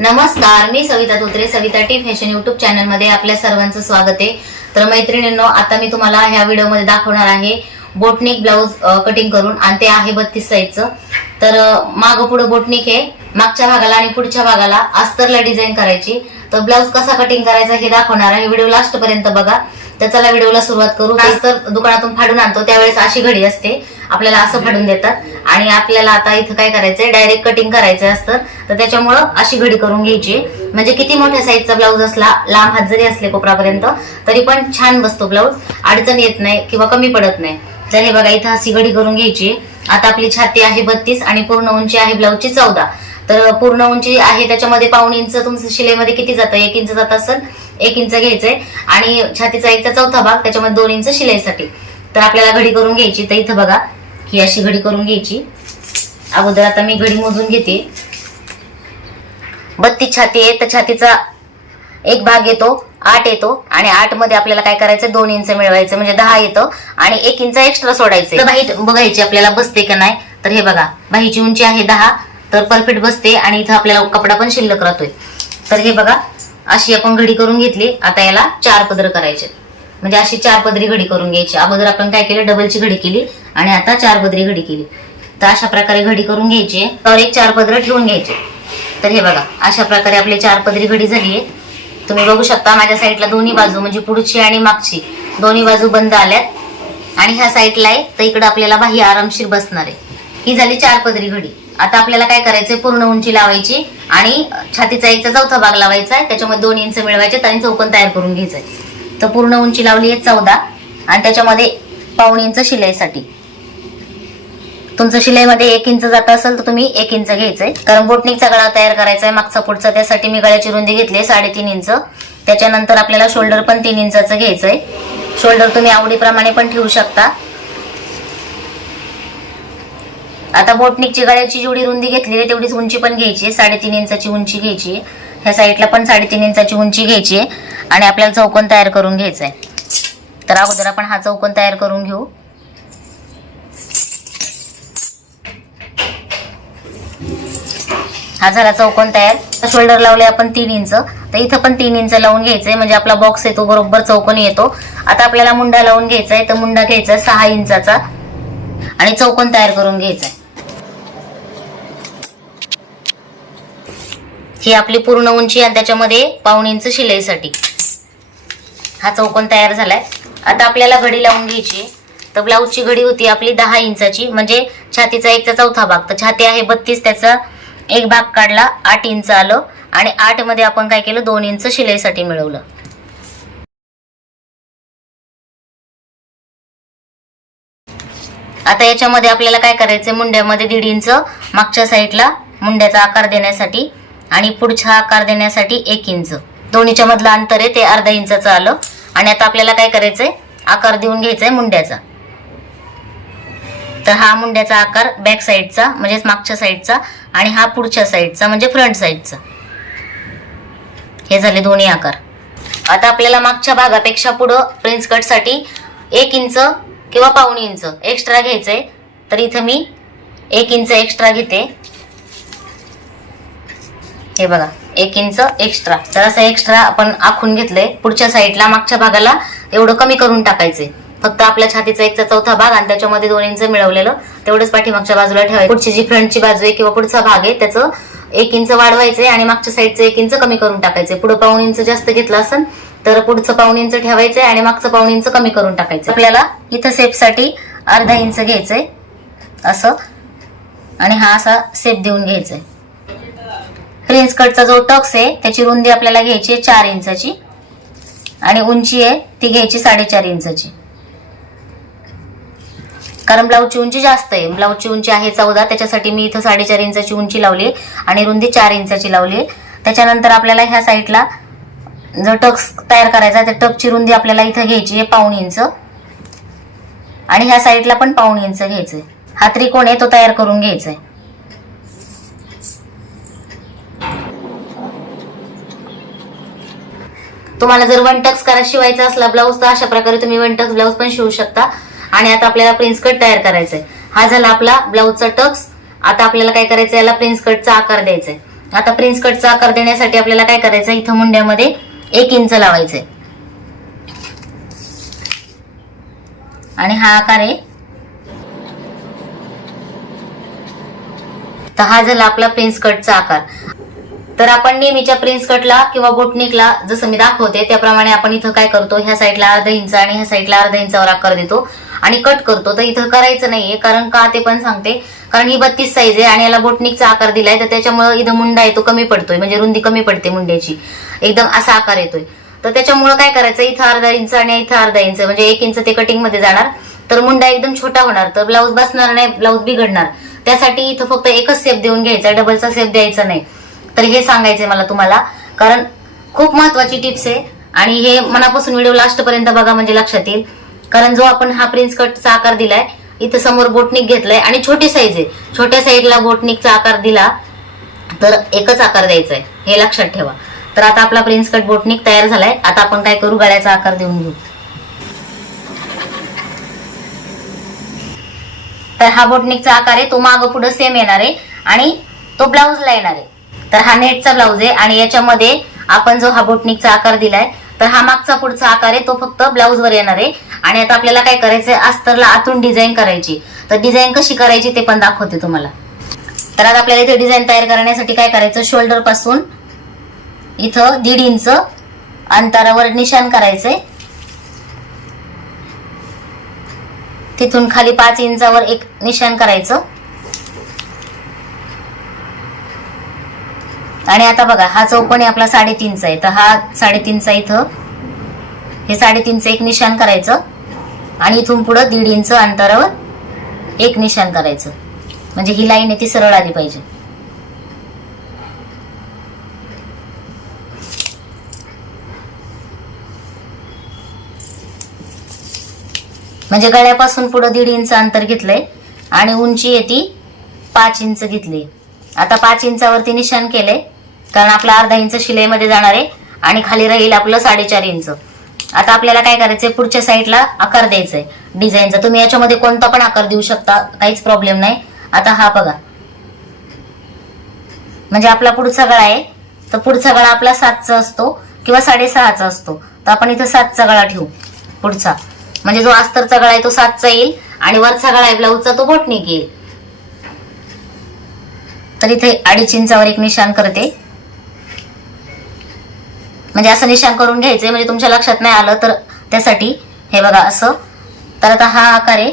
नमस्कार मी Savita Dhotre Savita T fashion YouTube चॅनलमध्ये आपल्या सर्वांचं स्वागत आहे. तर मैत्रिणींनो आता मी तुम्हाला ह्या व्हिडिओमध्ये दाखवणार आहे बोटनिक ब्लाऊज कटिंग करून आणि ते आहे बत्तीस साईजचं. तर माग पुढं बोटनिक आहे मागच्या भागाला आणि पुढच्या भागाला अस्तरला डिझाईन करायची. तर ब्लाऊज कसा कटिंग करायचा हे दाखवणार आहे. व्हिडिओ लास्ट पर्यंत बघा. तर चला व्हिडिओला सुरुवात करू. तर दुकानातून फाडून आणतो. त्यावेळेस अशी घडी असते. आपल्याला असं फाडून देतात. आणि आपल्याला आता इथं काय करायचंय? डायरेक्ट कटिंग करायचं असतं. तर त्याच्यामुळं अशी घडी करून घ्यायची. म्हणजे किती मोठ्या साईजचा ब्लाऊज असला लांब हात जरी असले कोपरापर्यंत तरी पण छान बसतो ब्लाऊज अडचण येत नाही किंवा कमी पडत नाही. तर हे बघा इथं अशी घडी करून घ्यायची. आता आपली छाती आहे बत्तीस आणि पूर्ण उंची आहे ब्लाऊजची चौदा. तर पूर्ण उंची आहे त्याच्यामध्ये पाऊण इंच तुमचं शिलाईमध्ये किती जातं? एक इंच जात असेल एक इंच घ्यायचंय. आणि छातीचा एकचा चौथा भाग त्याच्यामध्ये दोन इंच शिलाईसाठी. तर आपल्याला घडी करून घ्यायची. तर इथं बघा ही अशी घडी करून घ्यायची. अगोदर आता मी घडी मोजून घेते. बत्तीस छाती आहे तर छातीचा एक भाग येतो आठ येतो आणि आठमध्ये आपल्याला काय करायचं दोन इंच मिळवायचं म्हणजे दहा येतं आणि एक इंच एक्स्ट्रा सोडायचं बाही बघायची आपल्याला बसते का नाही? तर हे बघा बाहीची उंची आहे दहा तर परफेक्ट बसते आणि इथं आपल्याला कपडा पण शिल्लक राहतोय. तर हे बघा अशी आपण घडी करून घेतली आता याला चार पदर करायचे. म्हणजे अशी चार पदरी घडी करून घ्यायची. अगोदर आपण काय केलं? डबलची घडी केली. आणि आता चार पदरी घडी केली. तर अशा प्रकारे घडी करून घ्यायची. तर एक चार पदरं ठेवून घ्यायचे. तर हे बघा अशा प्रकारे आपली चार पदरी घडी झाली. आहे तुम्ही बघू शकता माझ्या साईडला दोन्ही बाजू म्हणजे पुढची आणि मागची दोन्ही बाजू बंद आल्यात. आणि ह्या साईडला आहे तर इकडं आपल्याला बाही आरामशीर बसणार आहे. ही झाली चार पदरी घडी. आता आपल्याला काय करायचंय? पूर्ण उंची लावायची आणि छातीचा एकचा चौथा भाग लावायचा आहे. त्याच्यामध्ये दोन इंच मिळवायचे आणि चौकन तयार करून घ्यायचंय तर पूर्ण उंची लावली आहे चौदा. आणि त्याच्यामध्ये पाऊण इंच शिलाईसाठी. तुमचं शिलाईमध्ये एक इंच जात असेल तर तुम्ही एक इंच घ्यायचंय. कारण बोटनिकचा गळा तयार करायचा आहे मागचा पुढचा त्यासाठी मी गळ्याची रुंदी घेतली साडेतीन इंच. त्याच्यानंतर आपल्याला शोल्डर पण तीन इंचाचं घ्यायचंय. शोल्डर तुम्ही आवडीप्रमाणे पण ठेवू शकता. आता बोटनिकची गळ्याची जेवढी रुंदी घेतलेली आहे तेवढीच उंची पण घ्यायची साडेतीन इंचाची उंची घ्यायची ह्या साईडला पण साडेतीन इंचाची उंची घ्यायची आणि आपल्याला चौकोन तयार करून घ्यायचा आहे तर अगोदर आपण हा चौकोन तयार करून घेऊ. हा झाला चौकोन तयार. शोल्डर लावले आपण तीन इंच. तर इथं पण तीन इंच लावून घ्यायचंय. म्हणजे आपला बॉक्स येतो बरोबर चौकोन येतो. आता आपल्याला मुंडा लावून घ्यायचा आहे तर मुंडा घ्यायचा सहा इंचाचा. आणि चौकोन तयार करून घ्यायचा आहे ही आपली पूर्ण उंची आणि त्याच्यामध्ये पाऊण इंच शिलाईसाठी. हा चौकोन तयार झालाय. आता आपल्याला घडी लावून घ्यायची. तर ब्लाऊजची घडी होती आपली दहा इंचाची. म्हणजे छातीचा एकचा चौथा भाग. तर छाती आहे बत्तीस त्याचा एक भाग काढला आठ इंच आलं आणि आठमध्ये आपण काय केलं दोन इंच शिलाईसाठी मिळवलं. आता याच्यामध्ये आपल्याला काय करायचंय मुंड्यामध्ये दीड इंच मागच्या साईडला मुंड्याचा आकार देण्यासाठी आणि पुढचा आकार देण्यासाठी एक इंच. दोन्हीच्या मधलं अंतर आहे ते अर्धा इंचाचं आलं. आणि आता आपल्याला काय करायचंय आकार देऊन घ्यायचाय मुंड्याचा. तर हा मुंड्याचा आकार बॅक साईडचा म्हणजेच मागच्या साईडचा आणि हा पुढच्या साईडचा म्हणजे फ्रंट साईडचा हे झाले दोन्ही आकार. आता आपल्याला मागच्या भागापेक्षा पुढं प्रिन्स कटसाठी एक इंच किंवा पाऊण इंच एक्स्ट्रा घ्यायचंय. तर इथं मी एक इंच एक्स्ट्रा घेते. हे बघा एक इंच एक्स्ट्रा तर असं एक्स्ट्रा आपण आखून घेतलंय. पुढच्या साईडला मागच्या भागाला एवढं कमी करून टाकायचंय. फक्त आपल्या छातीचा एकचा चौथा भाग आणि त्याच्यामध्ये दोन इंच मिळवलेलं तेवढंच पाठीमागच्या बाजूला ठेवायचं. पुढची जी फ्रंटची बाजू आहे किंवा पुढचा भाग आहे त्याचं एक इंच वाढवायचंय आणि मागच्या साईडचं एक इंच कमी करून टाकायचं पुढे पाऊन इंच जास्त घेतलं असेल तर पुढचं पाऊन इंच ठेवायचंय आणि मागचं पाऊन इंच कमी करून टाकायचं आपल्याला इथं सेपसाठी अर्धा इंच घ्यायचंय असं. आणि हा असा सेप देऊन घ्यायचाय. फ्रेंच कटचा जो टक्स आहे त्याची रुंदी आपल्याला घ्यायची आहे चार इंचाची. आणि उंची आहे ती घ्यायची साडेचार इंचाची. कारण ब्लाऊजची उंची जास्त आहे. ब्लाऊजची उंची आहे चौदा त्याच्यासाठी मी इथं साडेचार इंचाची उंची लावली आणि रुंदी चार इंचाची लावली. त्याच्यानंतर आपल्याला ह्या साईडला जो टक्स तयार करायचा त्या टकची रुंदी आपल्याला इथं घ्यायची आहे पाऊण इंच. आणि ह्या साईडला पण पाऊण इंच घ्यायचंय. हा त्रिकोण आहे तो तयार करून घ्यायचा आहे तुम्हाला जर वन टक्स करा शिवायचा असला ब्लाऊज तर अशा प्रकारे तुम्ही वन टक्स ब्लाऊज पण शिवू शकता. आणि आता आपल्याला प्रिन्स कट तयार करायचा आहे हा झाला आपला ब्लाऊजचा टक्स. आता आपल्याला काय करायचं याला प्रिन्स कटचा आकार द्यायचा आहे आता प्रिन्स कटचा आकार देण्यासाठी आपल्याला काय करायचं इथं मुंड्यामध्ये एक इंच लावायचंय. आणि हा आकार आहे. तर हा झाला आपला प्रिन्स कटचा आकार. तर आपण नेहमीच्या प्रिन्स कटला किंवा बोटनिकला जसं मी दाखवते त्याप्रमाणे आपण इथं काय करतो? ह्या साईडला अर्धा इंच आणि ह्या साईडला अर्धा इंचावर आकार देतो. आणि कट करतो. तर इथं करायचं नाहीये कारण का ते पण सांगते. कारण ही बत्तीस साईज आहे आणि याला बोटनिकचा आकार दिलाय तर त्याच्यामुळे इथं मुंडा आहे तो कमी पडतोय. म्हणजे रुंदी कमी पडते मुंड्याची. एकदम असा आकार येतोय. तर त्याच्यामुळे काय करायचं इथं अर्धा इंच आणि इथं अर्धा इंच म्हणजे एक इंच ते कटिंगमध्ये जाणार. तर मुंडा एकदम छोटा होणार तर ब्लाऊज बसणार नाही ब्लाऊज बिघडणार. त्यासाठी इथं फक्त एकच सेप देऊन घ्यायचा डबलचा सेप द्यायचा नाही. तर हे सांगायचंय मला तुम्हाला. कारण खूप महत्वाची टिप्स आहे. आणि हे मनापासून व्हिडिओ लास्ट पर्यंत बघा म्हणजे लक्षात येईल. कारण जो आपण हा प्रिन्स कटचा आकार दिलाय इथं समोर बोटनिक घेतलाय आणि छोटी साईज आहे. छोट्या साईडला बोटनिकचा आकार दिला तर एकच आकार द्यायचा आहे हे लक्षात ठेवा. तर आता आपला प्रिन्स कट बोटनिक तयार झालाय. आता आपण काय करू? गळ्याचा आकार देऊन घेऊ. तर हा बोटनिकचा आकार आहे. तो मागं पुढं सेम येणार आहे आणि तो ब्लाऊजला येणार आहे. तर हा नेटचा ब्लाऊज आहे आणि याच्यामध्ये आपण जो हा बोटनिकचा आकार दिलाय तर हा मागचा पुढचा आकार आहे तो फक्त ब्लाऊज वर येणार आहे. आणि आता आपल्याला काय करायचंय? अस्तरला आतून डिझाईन करायची. तर डिझाईन कशी करायची ते पण दाखवते तुम्हाला. तर आता आपल्याला इथे डिझाईन तयार करण्यासाठी काय करायचं? शोल्डरपासून इथं दीड इंच अंतरावर निशाण करायचंय. तिथून खाली पाच इंचावर एक निशाण करायचं. आणि आता बघा हा चौकोन आपला साडेतीनचा आहे. तर हा साडेतीनचा इथं हे साडेतीनचं एक निशाण करायचं आणि इथून पुढं दीड इंच अंतरावर एक निशाण करायचं. म्हणजे ही लाईन आहे ती सरळ आली पाहिजे. म्हणजे गळ्यापासून पुढं दीड इंच अंतर घेतलंय आणि उंची येते पाच इंच घेतली. आता पाच इंचावरती निशाण केलंय. कारण आपला अर्धा इंच शिलाईमध्ये जाणार आहे आणि खाली राहील आपलं साडेचार इंच. आता आपल्याला काय करायचंय? पुढच्या साईडला आकार द्यायचा आहे डिझाईनचा तुम्ही याच्यामध्ये कोणता पण आकार देऊ शकता. काहीच प्रॉब्लेम नाही. आता हा बघा. म्हणजे आपला पुढचा गळा आहे. तर पुढचा गळा आपला सातचा असतो किंवा साडेसहाचा असतो. तर आपण इथं सातचा गळा ठेवू. पुढचा. म्हणजे जो अस्तरचा गळा आहे तो सातचा येईल आणि वरचा गळा आहे ब्लाऊजचा तो बोटनिक येईल. तर इथे अडीच इंचावर एक निशाण करते. म्हणजे असं निशाण करून घ्यायचंय म्हणजे तुमच्या लक्षात नाही आलं तर त्यासाठी. हे बघा असं. तर आता हा आकार आहे.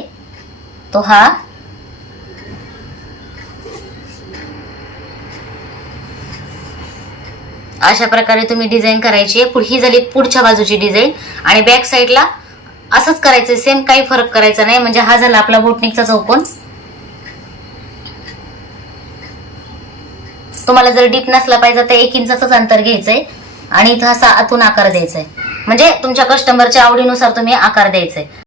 तो हा. अशा प्रकारे तुम्ही डिझाईन करायची आहे. पुढ- ही झाली पुढच्या बाजूची डिझाईन आणि बॅक साईडला असंच करायचं सेम काही फरक करायचा नाही. म्हणजे हा झाला आपला बोटनिकचा चौकोन. तुम्हाला जर डीप नसला पाहिजे तर एक इंचाच अंतर घ्यायचंय. आणि इथं असा आतून आकार द्यायचा आहे म्हणजे तुमच्या कस्टमरच्या आवडीनुसार तुम्ही आकार द्यायचाय.